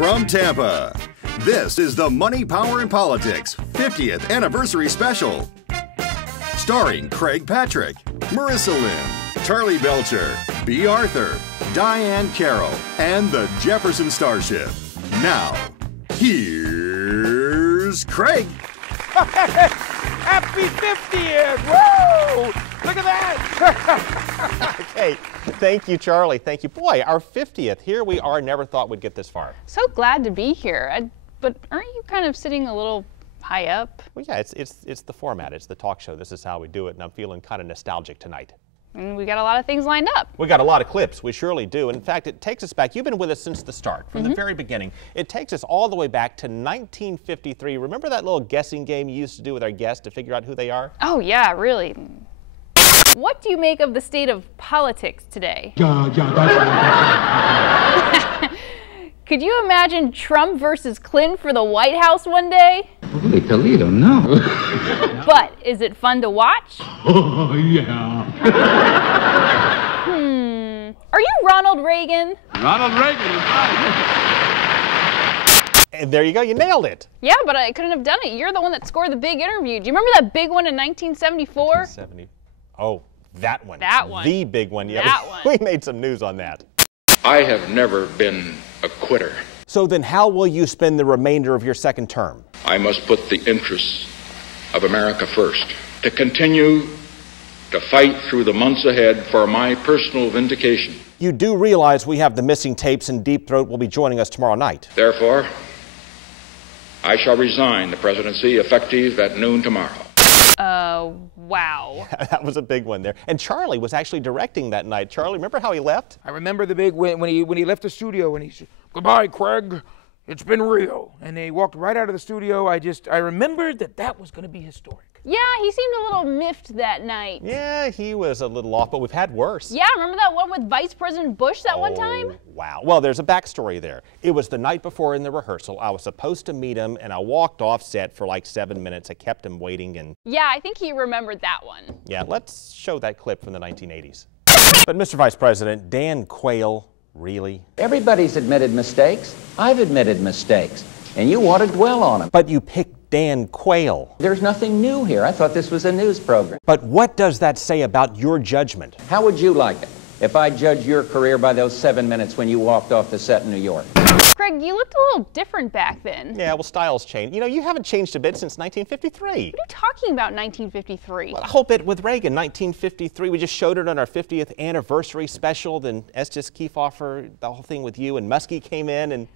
from Tampa, this is the Money, Power, and Politics 50th Anniversary Special. Starring Craig Patrick, Marissa Lynn, Charlie Belcher, B. Arthur, Diane Carroll, and the Jefferson Starship. Now, here's Craig. Happy 50th! Woo! Look at that! Okay, thank you, Charlie. Thank you. Boy, our 50th. Here we are. Never thought we'd get this far. So glad to be here. But aren't you kind of sitting a little high up? Well, yeah, it's the format. It's the talk show. This is how we do it, and I'm feeling kind of nostalgic tonight. And we got a lot of things lined up. We got a lot of clips. We surely do. And in fact, it takes us back. You've been with us since the start, from the very beginning. It takes us all the way back to 1953. Remember that little guessing game you used to do with our guests to figure out who they are? Oh, yeah, really. What do you make of the state of politics today? Could you imagine Trump versus Clinton for the White House one day? Holy Toledo, no. But is it fun to watch? Oh, yeah. Are you Ronald Reagan? Ronald Reagan is right. And there you go. You nailed it. Yeah, but I couldn't have done it. You're the one that scored the big interview. Do you remember that big one in 1974? 1970. Oh, that one. That one. The big one. Yeah, that one. We made some news on that. I have never been a quitter. So then how will you spend the remainder of your second term? I must put the interests of America first. To continue to fight through the months ahead for my personal vindication. You do realize we have the missing tapes, and Deep Throat will be joining us tomorrow night. Therefore, I shall resign the presidency effective at noon tomorrow. Wow. That was a big one there. And Charlie was actually directing that night. Charlie, remember how he left? I remember the big when he left the studio and he said, "Goodbye, Craig. It's been real." And he walked right out of the studio. I remembered that was going to be historic. Yeah, he seemed a little miffed that night. Yeah, he was a little off, but we've had worse. Yeah, remember that one with Vice President Bush that one time? Wow. Well, there's a backstory there. It was the night before in the rehearsal. I was supposed to meet him, and I walked off set for like 7 minutes. I kept him waiting, and... Yeah, I think he remembered that one. Yeah, let's show that clip from the 1980s. But, Mr. Vice President, Dan Quayle, really? Everybody's admitted mistakes. I've admitted mistakes. And you want to dwell on them. But you picked Dan Quayle. There's nothing new here. I thought this was a news program. But what does that say about your judgment? How would you like it if I judged your career by those 7 minutes when you walked off the set in New York? Craig, you looked a little different back then. Yeah, well, styles changed. You know, you haven't changed a bit since 1953. What are you talking about, 1953? Well, the whole bit with Reagan, 1953. We just showed it on our 50th anniversary special. Then Estes Kefauver, the whole thing with you, and Muskie came in and...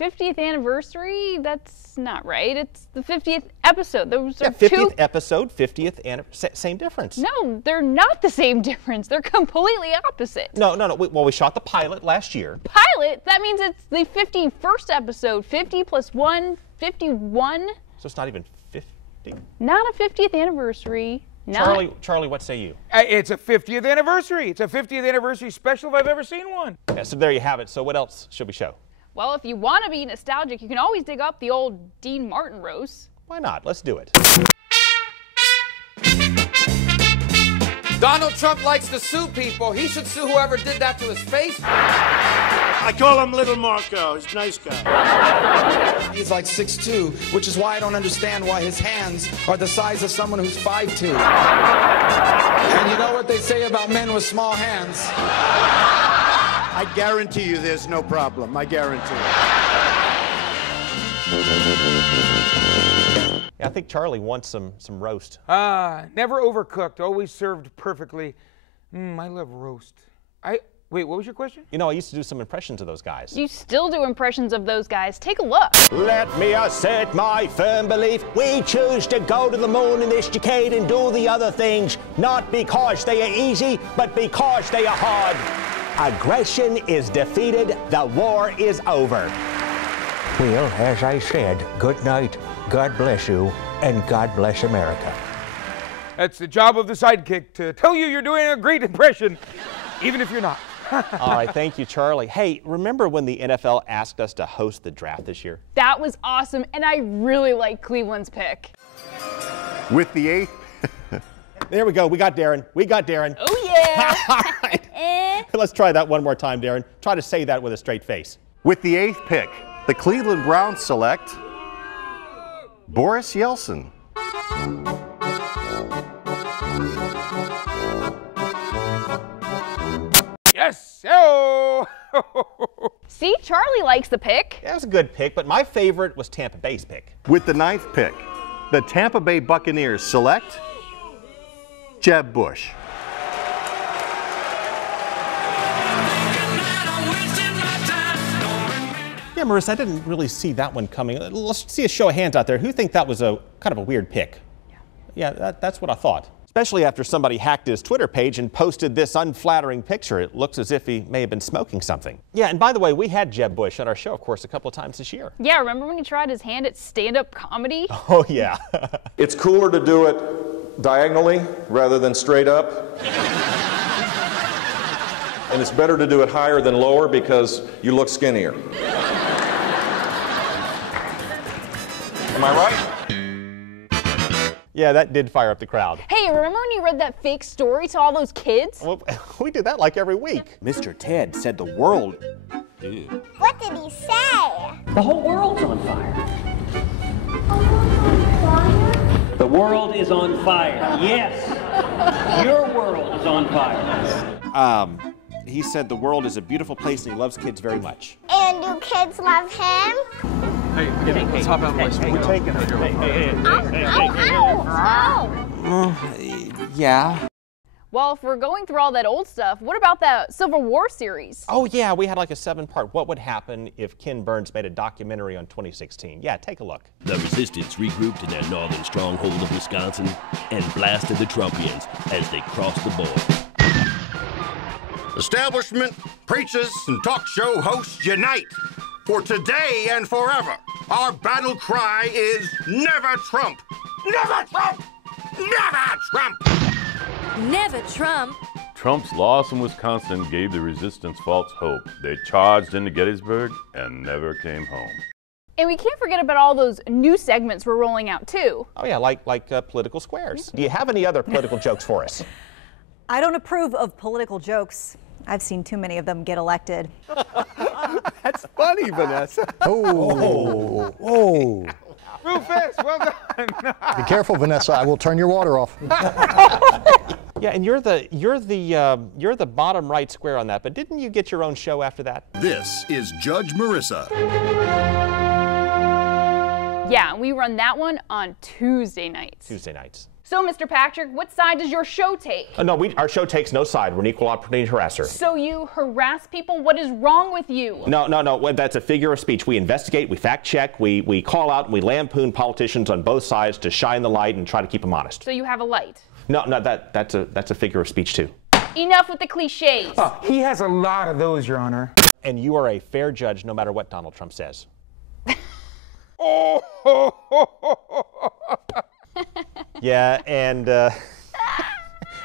50th anniversary? That's not right. It's the 50th episode. Those are 50th episode, 50th anniversary. Same difference. No, they're not the same difference. They're completely opposite. No. Well, we shot the pilot last year. Pilot? That means it's the 51st episode. 50 plus 1, 51. So it's not even 50? Not a 50th anniversary. Not... Charlie, what say you? It's a 50th anniversary. It's a 50th anniversary special if I've ever seen one. Yeah, so there you have it. So what else should we show? Well, if you want to be nostalgic, you can always dig up the old Dean Martin roast. Why not? Let's do it. Donald Trump likes to sue people. He should sue whoever did that to his face. I call him Little Marco. He's a nice guy. He's like 6'2", which is why I don't understand why his hands are the size of someone who's 5'2". And you know what they say about men with small hands? I guarantee you there's no problem. I guarantee it. Yeah, I think Charlie wants some roast. Never overcooked, always served perfectly. I love roast. Wait, what was your question? You know, I used to do some impressions of those guys. You still do impressions of those guys. Take a look. Let me assert my firm belief. We choose to go to the moon in this decade and do the other things, not because they are easy, but because they are hard. Aggression is defeated, the war is over. Well, as I said, good night, God bless you, and God bless America. That's the job of the sidekick, to tell you you're doing a great impression, even if you're not. All right, thank you, Charlie. Hey, remember when the NFL asked us to host the draft this year? That was awesome, and I really like Cleveland's pick. With the 8th... There we go. We got Darren. Oh, yeah. All right. Let's try that one more time, Darren. Try to say that with a straight face. With the 8th pick The Cleveland Browns select Boris Yeltsin. Yes! Oh! See, Charlie likes the pick. That was a good pick, but my favorite was Tampa Bay's pick. With the 9th pick, the Tampa Bay Buccaneers select Jeb Bush. Yeah, Marissa, I didn't really see that one coming. Let's see a show of hands out there. Who think that was a kind of a weird pick? Yeah, that's what I thought. Especially after somebody hacked his Twitter page and posted this unflattering picture. It looks as if he may have been smoking something. Yeah, and by the way, we had Jeb Bush on our show, of course, a couple of times this year. Yeah, remember when he tried his hand at stand-up comedy? Oh, yeah. It's cooler to do it diagonally rather than straight up. And it's better to do it higher than lower because you look skinnier. Am I right? Yeah, that did fire up the crowd. Hey, remember when you read that fake story to all those kids? Well, we do that like every week. Mr. Ted said the world. What did he say? The whole world's on fire. The world is on fire. Yes. Your world is on fire. He said the world is a beautiful place and he loves kids very much. And do kids love him? Hey, let's hop out, boys. We're taking it. Yeah. Well, if we're going through all that old stuff, what about that Civil War series? Oh, yeah, we had like a 7-part. What would happen if Ken Burns made a documentary on 2016? Yeah, take a look. The resistance regrouped in their northern stronghold of Wisconsin and blasted the Trumpians as they crossed the border. Establishment, preachers, and talk show hosts unite. For today and forever, our battle cry is never Trump! Never Trump! Never Trump! Never Trump! Trump's loss in Wisconsin gave the resistance false hope. They charged into Gettysburg and never came home. And we can't forget about all those new segments we're rolling out, too. Oh, yeah, like political squares. Do you have any other political jokes for us? I don't approve of political jokes. I've seen too many of them get elected. That's funny, Vanessa. Oh. Oh. Rufus, well done. Be careful, Vanessa. I will turn your water off. Yeah, and you're the bottom right square on that, but didn't you get your own show after that? This is Judge Merissa. Yeah, we run that one on Tuesday nights. Tuesday nights. So, Mr. Patrick, what side does your show take? No, our show takes no side. We're an equal opportunity harasser. So you harass people? What is wrong with you? No. That's a figure of speech. We investigate, we fact check, we call out, and we lampoon politicians on both sides to shine the light and try to keep them honest. So you have a light? No, that's a figure of speech too. Enough with the cliches. He has a lot of those, Your Honor. And you are a fair judge no matter what Donald Trump says. Yeah, and and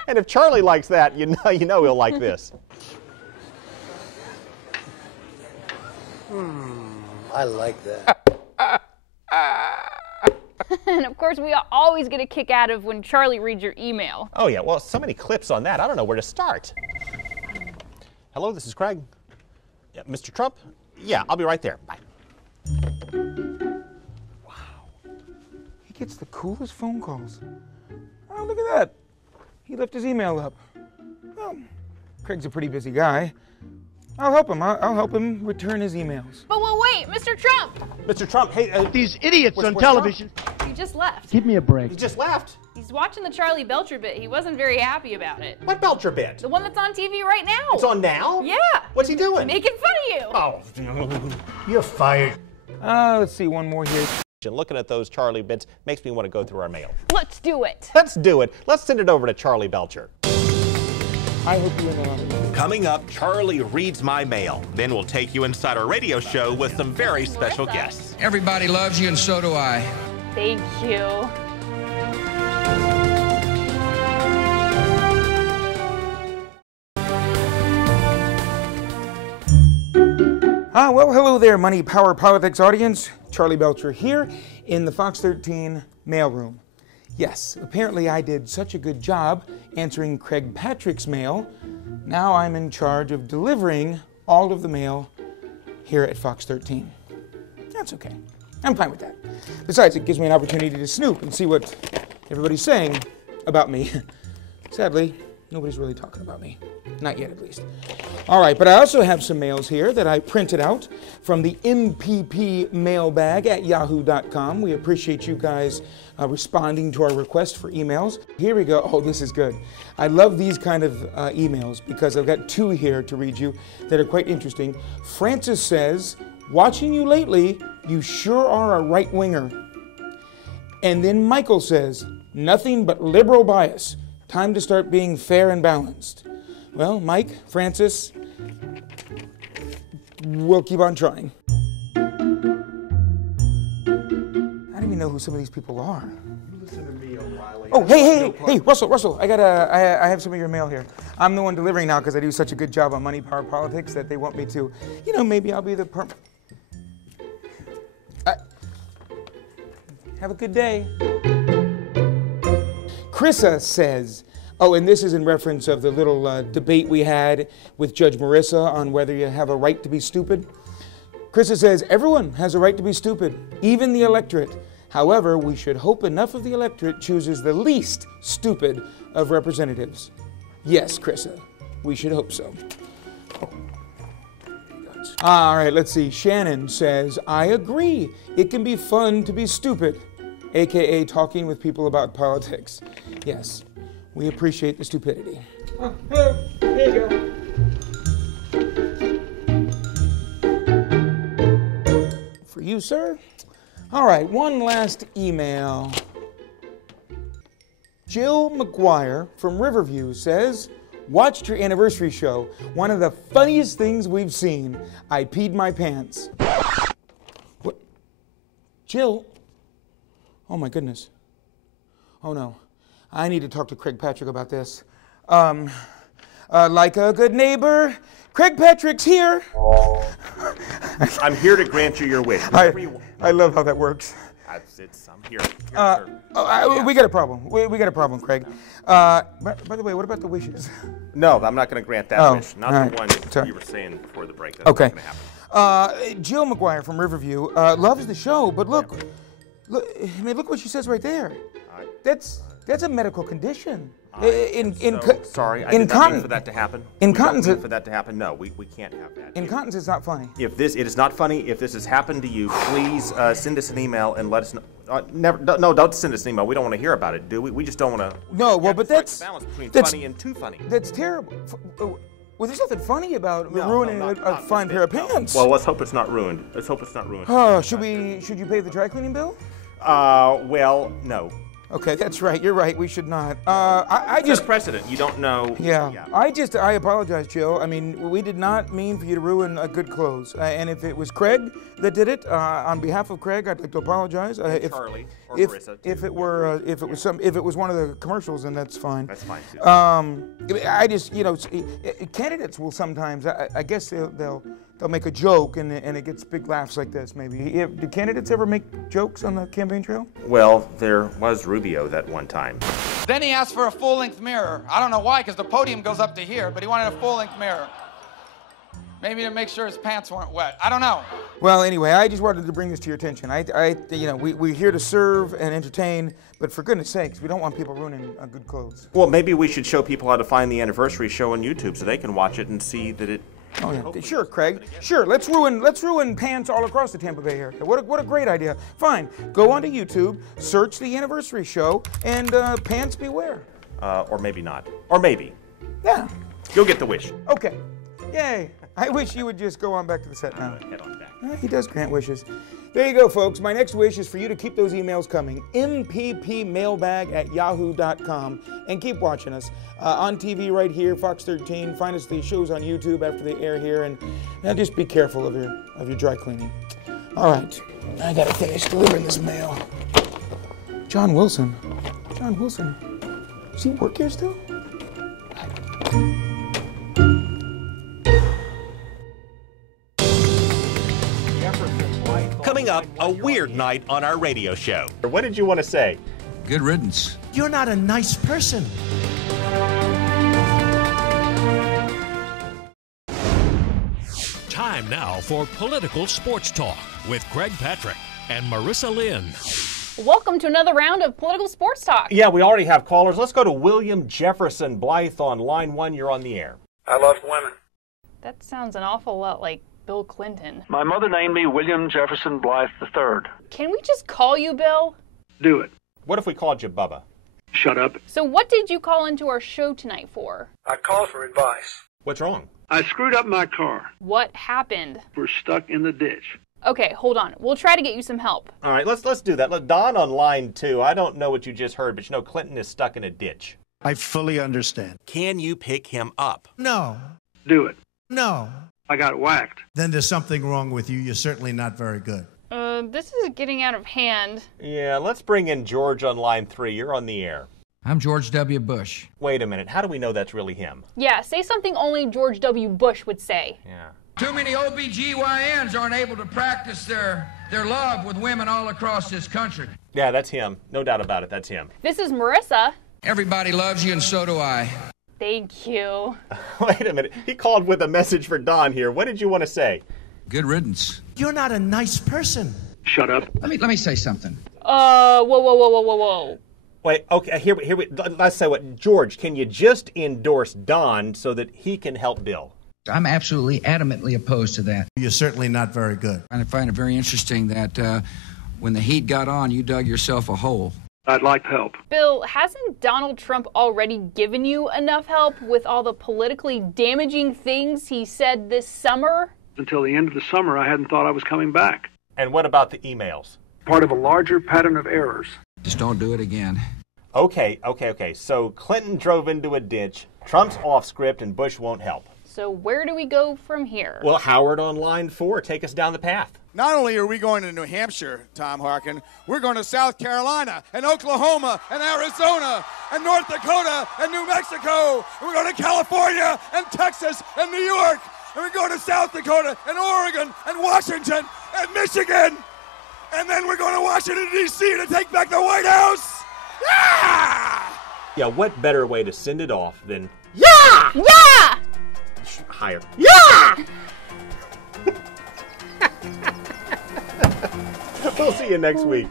if Charlie likes that, you know he'll like this. I like that. And of course, we always get a kick out of when Charlie reads your email. Oh yeah, well, so many clips on that. I don't know where to start. Hello, this is Craig. Yeah, Mr. Trump? Yeah, I'll be right there. Bye. He gets the coolest phone calls. Oh, look at that. He left his email up. Well, Craig's a pretty busy guy. I'll help him. I'll help him return his emails. But well, wait, Mr. Trump! Mr. Trump, hey, these idiots on television. He just left. Give me a break. He just left. He's watching the Charlie Belcher bit. He wasn't very happy about it. What Belcher bit? The one that's on TV right now. It's on now? Yeah. What's he doing? Making fun of you. Oh. You're fired. Let's see, one more here. Looking at those Charlie bits makes me want to go through our mail. Let's do it. Let's do it. Let's send it over to Charlie Belcher. I hope you know. Coming up, Charlie reads my mail. Then we'll take you inside our radio show with some very special guests. Everybody loves you, and so do I. Thank you. Well, hello there, Money, Power, Politics audience. Charlie Belcher here in the Fox 13 mailroom. Yes, apparently I did such a good job answering Craig Patrick's mail. Now I'm in charge of delivering all of the mail here at Fox 13. That's okay. I'm fine with that. Besides, it gives me an opportunity to snoop and see what everybody's saying about me. Sadly, nobody's really talking about me. Not yet, at least. All right, but I also have some mails here that I printed out from the MPP mailbag at yahoo.com. We appreciate you guys responding to our request for emails. Here we go. Oh, this is good. I love these kind of emails because I've got two here to read you that are quite interesting. Francis says, watching you lately, you sure are a right-winger. And then Michael says, nothing but liberal bias. Time to start being fair and balanced. Well, Mike, Francis, we'll keep on trying. I don't even know who some of these people are. Listen to me, O'Reilly. Oh, hey, Russell, I have some of your mail here. I'm the one delivering now because I do such a good job on Money, Power, Politics that they want me to, maybe I'll be the Have a good day. Chrissa says, oh, and this is in reference of the little debate we had with Judge Merissa on whether you have a right to be stupid. Chrissa says, everyone has a right to be stupid, even the electorate. However, we should hope enough of the electorate chooses the least stupid of representatives. Yes, Chrissa, we should hope so. All right, let's see. Shannon says, I agree. It can be fun to be stupid, aka talking with people about politics. Yes, we appreciate the stupidity. Oh, hello. There you go. For you, sir. All right, one last email. Jill McGuire from Riverview says, watched your anniversary show. One of the funniest things we've seen. I peed my pants. What? Jill? Oh my goodness. Oh no. I need to talk to Craig Patrick about this. Like a good neighbor, Craig Patrick's here. I'm here to grant you your wish. I love how that works. I'm here. We got a problem. We got a problem, Craig. By the way, what about the wishes? No, I'm not going to grant that wish. Not the one Sorry. you were saying before the break. That's okay. not going to happen. Jill McGuire from Riverview loves the show, but look, look what she says right there. That's a medical condition. Sorry, I did not mean for that to happen. Incontinence. For that to happen. No, we can't have that. Incontinence is not funny. It is not funny. If this has happened to you, please send us an email and let us know. Don't send us an email. We don't want to hear about it, do we? We just don't want to. No, well, but that's the balance between that's funny and too funny. That's terrible. Well, there's nothing funny about ruining a fine pair of pants. Well, let's hope it's not ruined. Oh, should you pay the dry cleaning bill? Well, no. Okay, that's right. You're right. We should not. I just precedent. You don't know. Yeah. I apologize, Jill. I mean, we did not mean for you to ruin good clothes. And if it was Craig that did it, on behalf of Craig, I'd like to apologize. Charley or Merissa. If it was one of the commercials, then that's fine. That's fine too. I just candidates will sometimes. I guess they'll make a joke and it gets big laughs like this. Maybe. Do candidates ever make jokes on the campaign trail? Well, there was Rubio that one time. Then he asked for a full-length mirror. I don't know why, because the podium goes up to here, but he wanted a full-length mirror. Maybe to make sure his pants weren't wet. I don't know. Well, anyway, I just wanted to bring this to your attention. We're here to serve and entertain, but for goodness sakes, we don't want people ruining good clothes. Well, maybe we should show people how to find the anniversary show on YouTube so they can watch it and see that it. Oh yeah, sure, Craig. Sure, let's ruin pants all across the Tampa Bay area. What a great idea. Fine, go onto YouTube, search the anniversary show, and pants beware. Or maybe not. Or maybe. Yeah. You'll get the wish. Okay. Yay. I wish you would just go on back to the set now. Head on back. He does grant wishes. There you go, folks. My next wish is for you to keep those emails coming. mppmailbag@yahoo.com. And keep watching us on TV right here, Fox 13. Find us the shows on YouTube after they air here. And just be careful of your dry cleaning. All right. I got to finish delivering this mail. John Wilson. Does he work here still? Coming up, a weird night on our radio show. What did you want to say? Good riddance. You're not a nice person. Time now for Political Sports Talk with Craig Patrick and Merissa Lynn. Welcome to another round of Political Sports Talk. Yeah, we already have callers. Let's go to William Jefferson Blythe on line 1. You're on the air. I love women. That sounds an awful lot like Bill Clinton. My mother named me William Jefferson Blythe III. Can we just call you Bill? Do it. What if we called you Bubba? Shut up. So what did you call into our show tonight for? I called for advice. What's wrong? I screwed up my car. What happened? We're stuck in the ditch. Okay, hold on. We'll try to get you some help. All right, let's do that. Look, Don on line 2. I don't know what you just heard, but you know Clinton is stuck in a ditch. I fully understand. Can you pick him up? No. Do it. No. I got whacked. Then there's something wrong with you. You're certainly not very good. This is getting out of hand. Yeah, let's bring in George on line 3. You're on the air. I'm George W. Bush. Wait a minute. How do we know that's really him? Yeah, say something only George W. Bush would say. Yeah. Too many OBGYNs aren't able to practice their love with women all across this country. Yeah, that's him. No doubt about it. That's him. This is Merissa. Everybody loves you, and so do I. Thank you. Wait a minute. He called with a message for Don here. What did you want to say? Good riddance. You're not a nice person. Shut up. Let me say something. Whoa. Wait, okay, here we let's say what. George, can you just endorse Don so that he can help Bill? I'm absolutely adamantly opposed to that. You're certainly not very good. I find it very interesting that when the heat got on, you dug yourself a hole. I'd like help. Bill, hasn't Donald Trump already given you enough help with all the politically damaging things he said this summer? Until the end of the summer, I hadn't thought I was coming back. And what about the emails? Part of a larger pattern of errors. Just don't do it again. Okay. So Clinton drove into a ditch, Trump's off script, and Bush won't help. So where do we go from here? Well, Howard on line 4, take us down the path. Not only are we going to New Hampshire, Tom Harkin, we're going to South Carolina and Oklahoma and Arizona and North Dakota and New Mexico. And we're going to California and Texas and New York. And we're going to South Dakota and Oregon and Washington and Michigan. And then we're going to Washington, D.C. to take back the White House. Yeah! Yeah, what better way to send it off than... Yeah! Yeah! Higher. Yeah! We'll see you next week.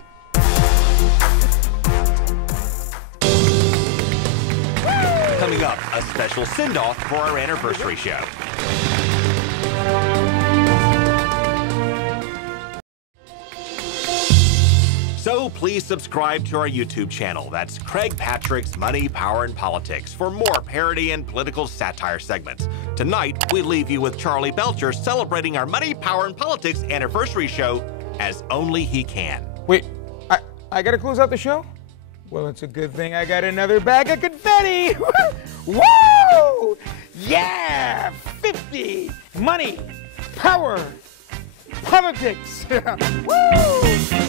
Coming up, a special send-off for our anniversary show. So please subscribe to our YouTube channel. That's Craig Patrick's Money, Power, and Politics for more parody and political satire segments. Tonight, we leave you with Charlie Belcher celebrating our Money, Power, and Politics anniversary show as only he can. Wait, I gotta close out the show? Well, it's a good thing I got another bag of confetti. Woo! Yeah! 50! Money, power, politics. Woo!